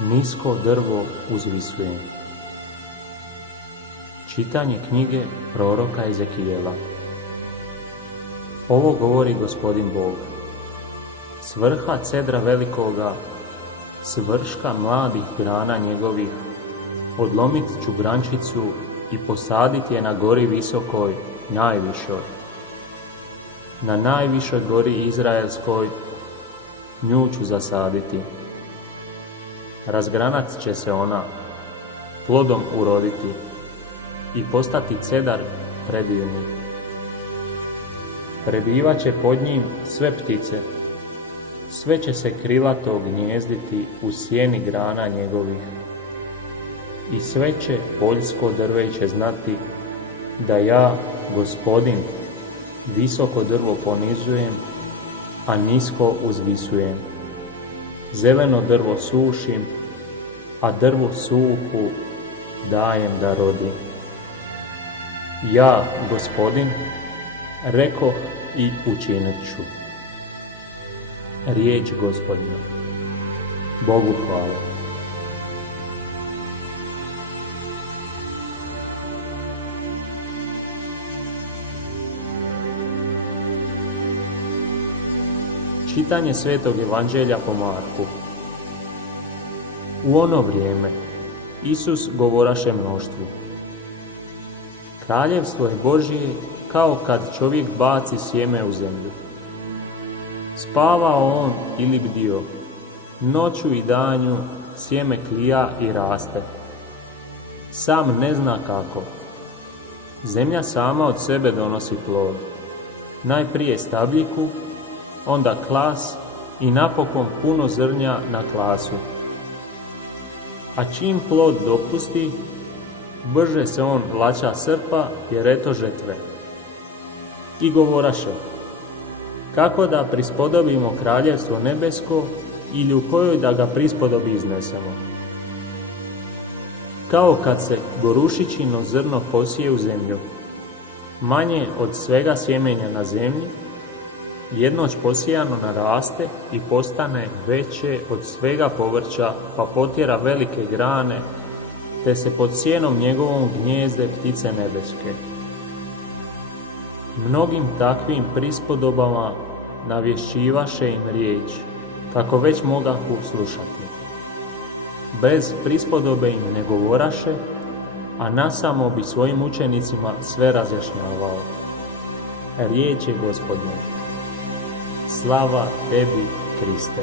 nisko drvo uzvisujem. Čitanje knjige proroka Ezekijela. Ovo govori Gospodin Bog. S vrha cedra velikoga, s vrška mladih grana njegovih, odlomit ću grančicu i posadit je na gori visokoj, najvišoj. Na najvišoj gori Izraelskoj nju ću zasaditi. Razgranat će se ona, plodom uroditi i postati cedar predivni. Prebivat će pod njim sve ptice, sve će se krilato gnjezditi u sjeni grana njegovih. I sve će poljsko drveće znati da ja, Gospodin, visoko drvo ponizujem, a nisko uzvisujem. Zeleno drvo sušim, a drvu suhu dajem da rodi. Ja, Gospodin, rekoh i učinit ću. Riječ Gospodina. Bogu hvala. Čitanje Svetog Evanđelja po Marku. U ono vrijeme Isus govoraše mnoštvu: Kraljevstvo je Božje kao kad čovjek baci sjeme u zemlju. Spavao on ili bdio, noću i danju sjeme klija i raste. Sam ne zna kako. Zemlja sama od sebe donosi plod. Najprije stabljiku, onda klas i napokon puno zrnja na klasu. A čim plod dopusti, brže se on vlača srpa jer eto žetve. I govoraše: kako da prispodobimo kraljevstvo nebesko ili u kojoj da ga prispodobi iznesemo? Kao kad se gorušičino zrno posije u zemlju, manje od svega sjemenja na zemlji, jednoć posijano naraste i postane veće od svega povrća, pa potjera velike grane, te se pod sjenom njegovom gnjezde ptice nebeske. Mnogim takvim prispodobama navješćivaše im riječ, kako već mogahu slušati. Bez prispodobe im ne govoraše, a nasamo bi svojim učenicima sve razjašnjavao. Riječ je Gospodnja. Slava tebi, Kriste.